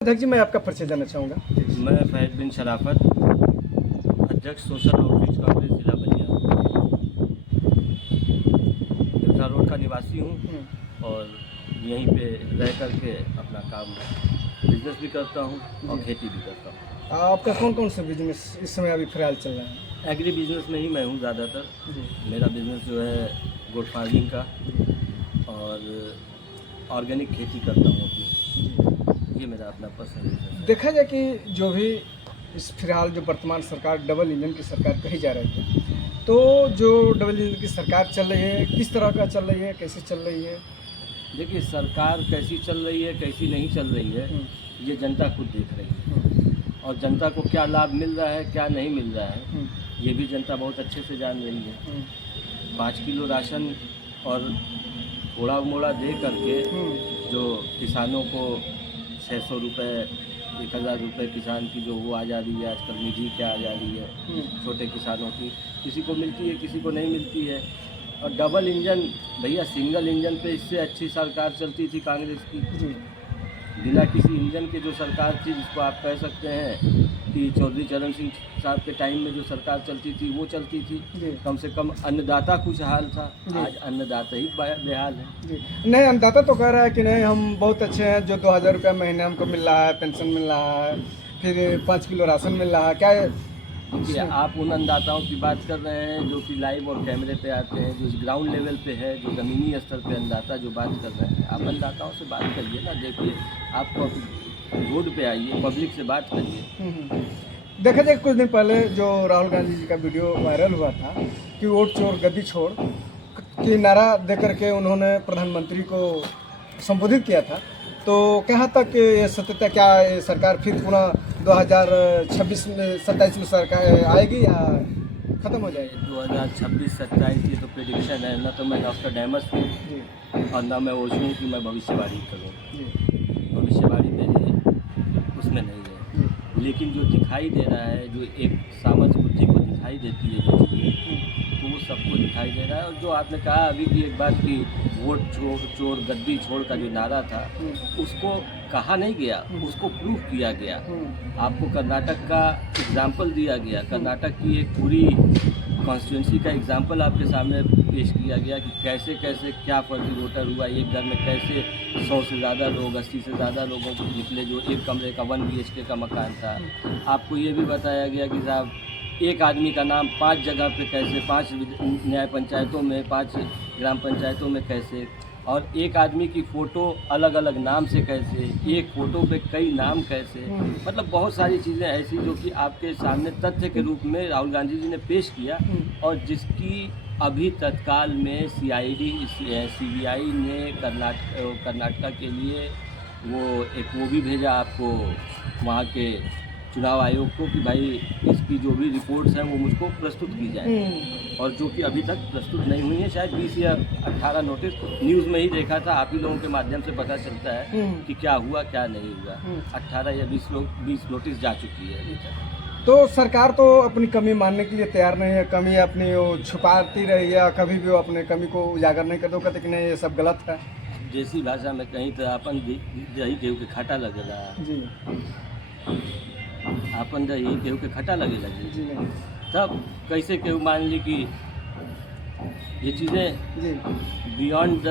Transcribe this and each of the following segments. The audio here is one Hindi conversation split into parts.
अध्यक्ष जी, मैं आपका परिचय जानना चाहूँगा। मैं फैद बिन शराफत, अध्यक्ष सोशल आउटरीच कांग्रेस जिला बलिया, मिर्जा रोड का निवासी हूँ और यहीं पे रह करके अपना काम बिजनेस भी करता हूँ और खेती भी करता हूँ। आपका कौन कौन सा बिजनेस इस समय अभी फिलहाल चल रहा है? एग्री बिजनेस में ही मैं हूँ ज़्यादातर। जी। मेरा बिजनेस जो है गुड फार्मिंग का और ऑर्गेनिक खेती करता हूँ अपनी। ये मेरा अपना पर्सनल बिजनेस है। देखा जाए कि जो भी इस फिलहाल जो वर्तमान सरकार डबल इंजन की सरकार कही जा रही है, तो जो डबल इंजन की सरकार चल रही है, किस तरह का चल रही है, कैसे चल रही है? देखिए, सरकार कैसी चल रही है कैसी नहीं चल रही है ये जनता खुद देख रही है और जनता को क्या लाभ मिल रहा है क्या नहीं मिल रहा है ये भी जनता बहुत अच्छे से जान रही है। 5 किलो राशन और थोड़ा मोड़ा दे करके जो किसानों को 600 रुपये 1000 रुपये किसान की जो वो आ जा रही है, आजकल निधि क्या आ जा रही है छोटे किसानों की, किसी को मिलती है किसी को नहीं मिलती है। और डबल इंजन भैया, सिंगल इंजन पे इससे अच्छी सरकार चलती थी कांग्रेस की। बिना किसी इंजन के जो सरकार थी, जिसको आप कह सकते हैं कि चौधरी चरण सिंह साहब के टाइम में जो सरकार चलती थी वो चलती थी। कम से कम अन्नदाता कुछ हाल था, आज अन्नदाता ही बेहाल है। नहीं, अन्नदाता तो कह रहा है कि नहीं हम बहुत अच्छे हैं, जो 2000 रुपये महीने हमको मिल रहा है, पेंशन मिल रहा है, फिर 5 किलो राशन मिल रहा है। क्या देखिए, आप उन अन्नदाताओं की बात कर रहे हैं जो कि लाइव और कैमरे पे आते हैं, जो ग्राउंड लेवल पे है, जो ज़मीनी स्तर पे अन्नदाता जो बात कर रहे हैं। आप अन्नदाताओं से बात करिए ना, देखिए आपको रोड पे आइए, पब्लिक से बात करिए। देखा जाए कुछ दिन पहले जो राहुल गांधी जी का वीडियो वायरल हुआ था कि वोट चोर गद्दी छोड़ की नारा दे करके उन्होंने प्रधानमंत्री को संबोधित किया था, तो कहाँ तक ये सत्यता, क्या ये सरकार फिर पुनः 2026 में 27 में सरकार आएगी या ख़त्म हो जाएगी? 2026-27 ये तो प्रेडिक्शन है ना, तो मैं नॉस्ट्राडामस हूँ और ना मैं ओशो हूँ कि मैं भविष्यवाणी करूँ। भविष्यवाणी मेरी उसमें नहीं है, लेकिन जो दिखाई दे रहा है, जो एक सामंत बुद्धि को दिखाई देती है जो चीज़ें, तो वो सबको दिखाई दे रहा है। और जो आपने कहा अभी की एक बात की वोट चोर गद्दी छोड़ का जो नारा था, उसको कहा नहीं गया, उसको प्रूफ किया गया। आपको कर्नाटक का एग्जाम्पल दिया गया, कर्नाटक की एक पूरी कॉन्स्टिट्यूंसी का एग्जाम्पल आपके सामने पेश किया गया कि कैसे कैसे क्या फर्जी वोटर हुआ, एक घर में कैसे 100 से ज़्यादा लोग 80 से ज़्यादा लोगों को निकले, जो एक कमरे का 1 BHK का मकान था। आपको ये भी बताया गया कि साहब एक आदमी का नाम 5 जगह पे कैसे, 5 न्याय पंचायतों में, 5 ग्राम पंचायतों में कैसे, और एक आदमी की फ़ोटो अलग अलग नाम से कैसे, एक फ़ोटो पे कई नाम कैसे, मतलब बहुत सारी चीज़ें ऐसी जो कि आपके सामने तथ्य के रूप में राहुल गांधी जी ने पेश किया और जिसकी अभी तत्काल में CBI ने कर्नाटका के लिए वो भी भेजा आपको वहाँ के चुनाव आयोग को कि भाई इसकी जो भी रिपोर्ट्स हैं वो मुझको प्रस्तुत की जाए, और जो कि अभी तक प्रस्तुत नहीं हुई है। शायद 20 या 18 नोटिस न्यूज़ में ही देखा था, आप ही लोगों के माध्यम से पता चलता है कि क्या हुआ क्या नहीं हुआ। 18 या 20 नोटिस जा चुकी है अभी तक। तो सरकार तो अपनी कमी मानने के लिए तैयार नहीं है, कमी अपनी वो छुपाती रही है, कभी भी वो अपने कमी को उजागर नहीं कर दो, कहते कि नहीं ये सब गलत है। देसी भाषा में कहीं तो अपन दही केहू के खट्टा लगेला जी, अपन दही केहू के खट्टा लगेला जी नहीं, तब कैसे केहू मान ली कि ये चीज़ें जी बियॉन्ड द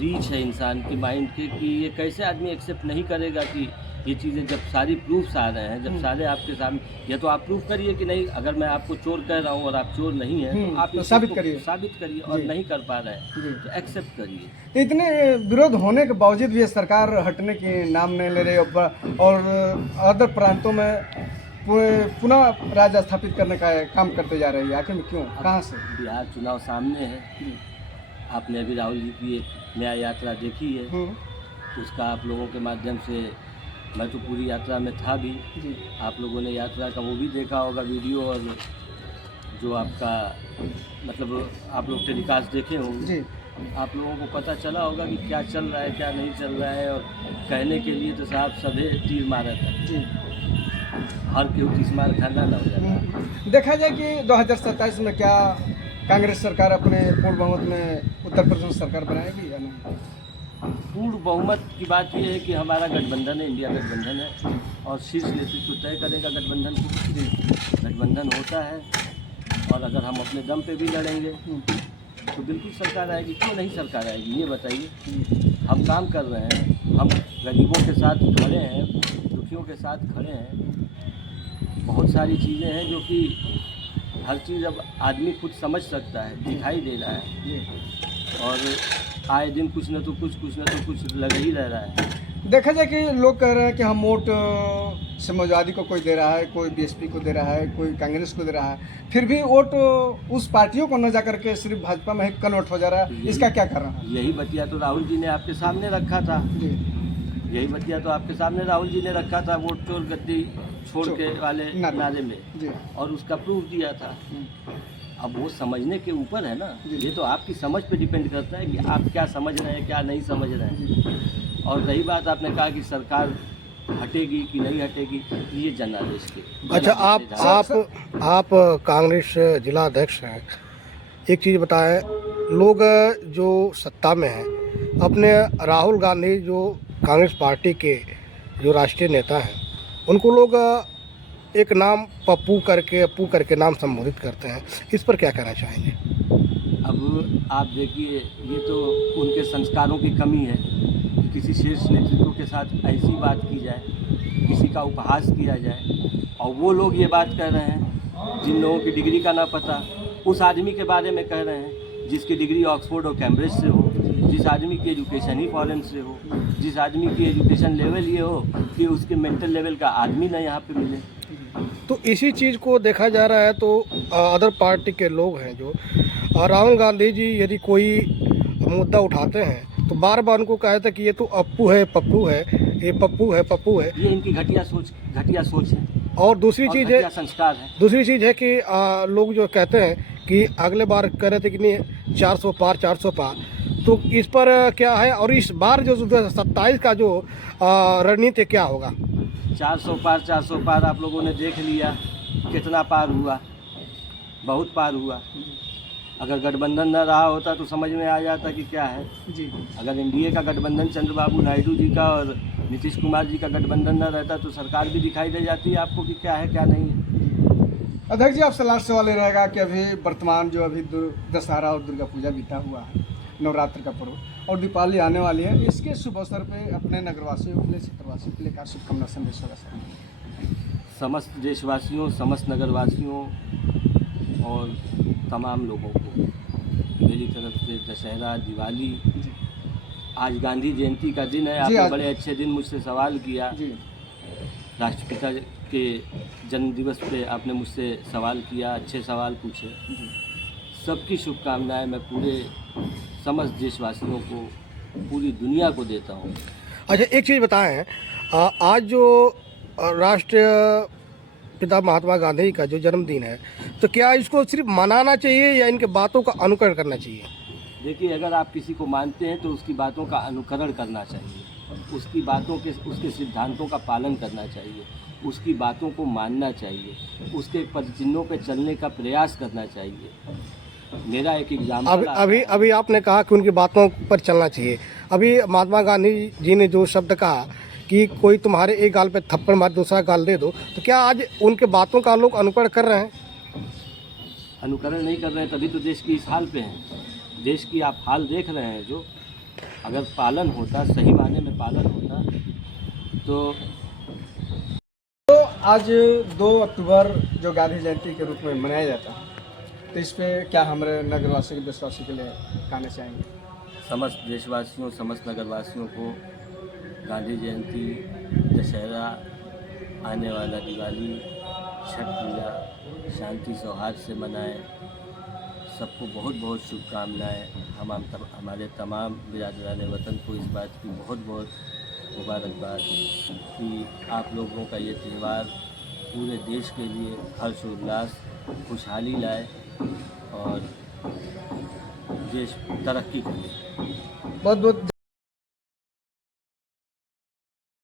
रीच है इंसान के माइंड के, कि ये कैसे आदमी एक्सेप्ट नहीं करेगा कि ये चीज़ें जब सारी प्रूफ्स आ रहे हैं, जब सारे आपके सामने, या तो आप प्रूफ करिए कि नहीं, अगर मैं आपको चोर कह रहा हूँ और आप चोर नहीं हैं तो आप तो इस साबित चीज़ को करिए। साबित करिए, और नहीं कर पा रहे हैं तो एक्सेप्ट करिए। तो इतने विरोध होने के बावजूद भी ये सरकार हटने की नाम नहीं ले रही और अदर प्रांतों में पुनः राज स्थापित करने का काम करते जा रही है। आखिर में क्यों, कहाँ से? बिहार चुनाव सामने है, आपने अभी राहुल जी की एक न्याय यात्रा देखी है, उसका आप लोगों के माध्यम से, मैं तो पूरी यात्रा में था भी, आप लोगों ने यात्रा का वो भी देखा होगा वीडियो, और जो आपका मतलब आप लोग टेलीकास्ट देखे होंगे, आप लोगों को पता चला होगा कि क्या चल रहा है क्या नहीं चल रहा है। और कहने के लिए तो साहब सभी तीर मारा था, हर केहू तीस मार खाना ना हो जाता। देखा जाए कि 2027 में क्या कांग्रेस सरकार अपने पूर्ण बहुमत में उत्तर प्रदेश में सरकार बनाएगी या नहीं? पूर्ण बहुमत की बात यह है कि हमारा गठबंधन है, इंडिया गठबंधन है और शीर्ष नेतृत्व तय करेगा गठबंधन को। गठबंधन होता है और अगर हम अपने दम पे भी लड़ेंगे तो बिल्कुल सरकार आएगी। क्यों नहीं सरकार आएगी, ये बताइए। हम काम कर रहे हैं, हम गरीबों के साथ खड़े हैं, दुखियों के साथ खड़े हैं। बहुत सारी चीज़ें हैं जो कि हर चीज़ अब आदमी खुद समझ सकता है, दिखाई दे रहा है और आए दिन कुछ न तो कुछ लग ही रह रहा है। देखा जाए कि लोग कह रहे हैं कि हम वोट समाजवादी को कोई दे रहा है, कोई बीएसपी को दे रहा है, कोई कांग्रेस को दे रहा है, फिर भी वोट उस पार्टियों को न जा करके सिर्फ भाजपा में ही कन्वर्ट हो जा रहा है। इसका क्या कारण है? यही बतिया तो राहुल जी ने आपके सामने रखा था। यही बतिया तो आपके सामने राहुल जी ने रखा था वोट चोर गद्दी छोड़ के वाले नारे में, और उसका प्रूफ दिया था। अब वो समझने के ऊपर है ना, ये तो आपकी समझ पे डिपेंड करता है कि आप क्या समझ रहे हैं, क्या नहीं समझ रहे हैं। और रही बात आपने कहा कि सरकार हटेगी कि नहीं हटेगी, ये जनादेश की। अच्छा, आप कांग्रेस जिला अध्यक्ष हैं, एक चीज़ बताएं, लोग जो सत्ता में हैं अपने राहुल गांधी जो कांग्रेस पार्टी के जो राष्ट्रीय नेता हैं उनको लोग एक नाम पप्पू करके नाम संबोधित करते हैं, इस पर क्या कहना चाहेंगे? अब आप देखिए, ये तो उनके संस्कारों की कमी है कि किसी शीर्ष नेतृत्व के साथ ऐसी बात की जाए, किसी का उपहास किया जाए। और वो लोग ये बात कह रहे हैं जिन लोगों की डिग्री का ना पता, उस आदमी के बारे में कह रहे हैं जिसकी डिग्री ऑक्सफोर्ड और कैम्ब्रिज से हो, जिस आदमी की एजुकेशन ही फॉरेन से हो, जिस आदमी की एजुकेशन लेवल ये हो कि उसके मेंटल लेवल का आदमी ना यहाँ पे मिले। तो इसी चीज़ को देखा जा रहा है। तो अदर पार्टी के लोग हैं जो राहुल गांधी जी यदि कोई मुद्दा उठाते हैं तो बार बार उनको कहते हैं कि ये तो अप्पू है, पप्पू है, ये पप्पू है। ये इनकी घटिया सोच है। और दूसरी चीज़ है, संस्कार है। दूसरी चीज़ है कि लोग जो कहते हैं कि अगले बार कह रहे थे कि नहीं 400 पार, तो इस पर क्या है? और इस बार जो 27 का जो रणनीति क्या होगा? 400 पार आप लोगों ने देख लिया, कितना पार हुआ, बहुत पार हुआ। अगर गठबंधन न रहा होता तो समझ में आ जाता कि क्या है जी। अगर एनडीए का गठबंधन चंद्रबाबू नायडू जी का और नीतीश कुमार जी का गठबंधन न रहता तो सरकार भी दिखाई दे जाती है आपको कि क्या है क्या नहीं है। अध्यक्ष जी, आपसे लास्ट सवाल ये रहेगा कि अभी वर्तमान जो अभी दशहरा और दुर्गा पूजा बीता हुआ है, नवरात्र का पर्व, और दीपावली आने वाली है, इसके शुभ अवसर पे अपने नगरवासियों के लिए, क्षेत्रवासियों के लिए क्या शुभकामना संदेश होगा सर? समस्त देशवासियों, समस्त नगरवासियों और तमाम लोगों को मेरी तरफ से दशहरा, दिवाली, आज गांधी जयंती का दिन है। आपने बड़े अच्छे दिन मुझसे सवाल किया। राष्ट्रपिता के जन्म दिवस पे आपने मुझसे सवाल किया, अच्छे सवाल पूछे। सबकी शुभकामनाएं मैं पूरे समस्त देशवासियों को, पूरी दुनिया को देता हूँ। अच्छा, एक चीज़ बताएं, आज जो राष्ट्रीय पिता महात्मा गांधी का जो जन्मदिन है, तो क्या इसको सिर्फ मनाना चाहिए या इनके बातों का अनुकरण करना चाहिए? देखिए, अगर आप किसी को मानते हैं तो उसकी बातों का अनुकरण करना चाहिए, उसकी बातों के, उसके सिद्धांतों का पालन करना चाहिए, उसकी बातों को मानना चाहिए, उसके पदचिन्हों पर चलने का प्रयास करना चाहिए। मेरा एक एग्जाम्पल, अभी आपने कहा कि उनकी बातों पर चलना चाहिए। अभी महात्मा गांधी जी ने जो शब्द कहा कि कोई तुम्हारे एक गाल पे थप्पड़ मार दूसरा गाल दे दो, तो क्या आज उनके बातों का लोग अनुकरण कर रहे हैं? अनुकरण नहीं कर रहे हैं तभी तो देश की इस हाल पे हैं। देश की आप हाल देख रहे हैं। जो अगर पालन होता, सही मायने में पालन होता तो आज 2 अक्टूबर जो गांधी जयंती के रूप में मनाया जाता है, तो इस पे क्या हमारे नगरवासियों, देशवासियों के लिए कहना चाहेंगे? समस्त देशवासियों, समस्त नगरवासियों को गांधी जयंती, दशहरा, आने वाला दिवाली, छठ पूजा शांति सौहार्द से मनाएं। सबको बहुत बहुत शुभकामनाएं। हमारे तमाम बिरादरान वतन को इस बात की बहुत बहुत मुबारकबाद कि आप लोगों का ये त्यौहार पूरे देश के लिए हर्षोल्लास, खुशहाली लाए और देश तरक्की करे। बहुत बहुत